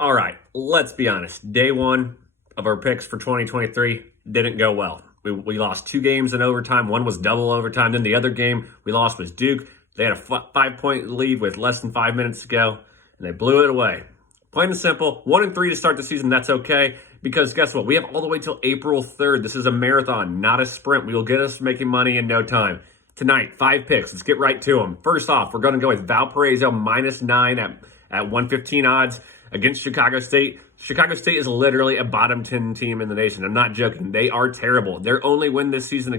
All right, let's be honest. Day one of our picks for 2023 didn't go well. We lost two games in overtime. One was double overtime. Then the other game we lost was Duke. They had a 5-point lead with less than 5 minutes to go, and they blew it away. Plain and simple, 1-3 to start the season. That's okay, because guess what? We have all the way till April 3rd. This is a marathon, not a sprint. We will get us making money in no time. Tonight, 5 picks. Let's get right to them. First off, we're going to go with Valparaiso -9 at 115 odds against Chicago State. Chicago State is literally a bottom 10 team in the nation. I'm not joking. They are terrible. Their only win this season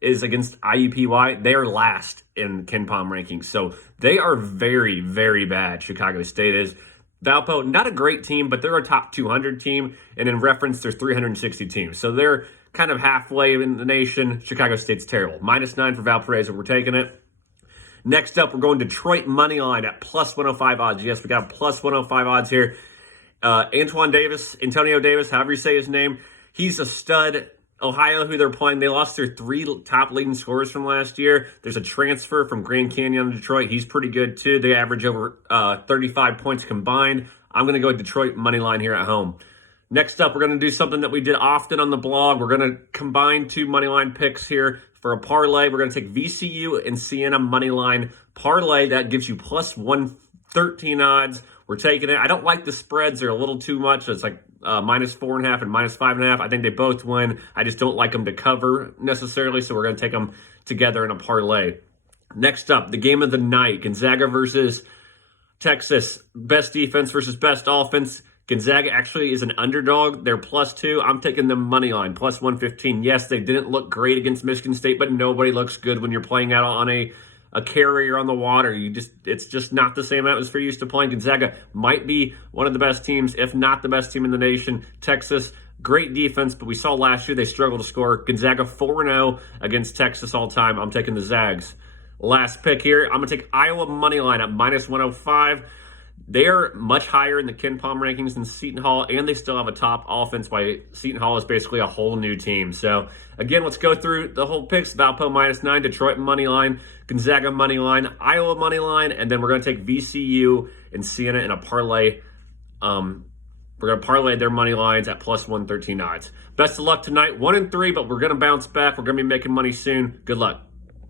is against IUPUI. They are last in KenPom rankings. So they are very, very bad. Chicago State is. Valpo, not a great team, but they're a top 200 team. And in reference, there's 360 teams. So they're kind of halfway in the nation. Chicago State's terrible. -9 for Valparaiso. We're taking it. Next up, we're going Detroit money line at +105 odds. Yes, we got +105 odds here. Antonio Davis, however you say his name, he's a stud. Ohio, who they're playing, they lost their 3 top leading scorers from last year. There's a transfer from Grand Canyon to Detroit. He's pretty good, too. They average over 35 points combined. I'm going to go Detroit money line here at home. Next up, we're going to do something that we did often on the blog. We're going to combine 2 money line picks here for a parlay. We're going to take VCU and Siena money line parlay. That gives you +113 odds. We're taking it. I don't like the spreads. They're a little too much. It's like -4.5 and -5.5. I think they both win. I just don't like them to cover necessarily, so we're going to take them together in a parlay. Next up, the game of the night, Gonzaga versus Texas. Best defense versus best offense. Gonzaga actually is an underdog. They're +2. I'm taking them money line, +115. Yes, they didn't look great against Michigan State, but nobody looks good when you're playing out on a carrier on the water. It's just not the same atmosphere you're used to playing. Gonzaga might be one of the best teams, if not the best team in the nation. Texas, great defense, but we saw last year they struggled to score. Gonzaga 4-0 against Texas all time. I'm taking the Zags. Last pick here, I'm going to take Iowa money line at -105. They are much higher in the KenPom rankings than Seton Hall, and they still have a top offense by Seton Hall is basically a whole new team. So, again, let's go through the whole picks. Valpo -9, Detroit money line, Gonzaga money line, Iowa money line, and then we're going to take VCU and Siena in a parlay. We're going to parlay their money lines at +113 odds. Best of luck tonight. 1-3, but we're going to bounce back. We're going to be making money soon. Good luck.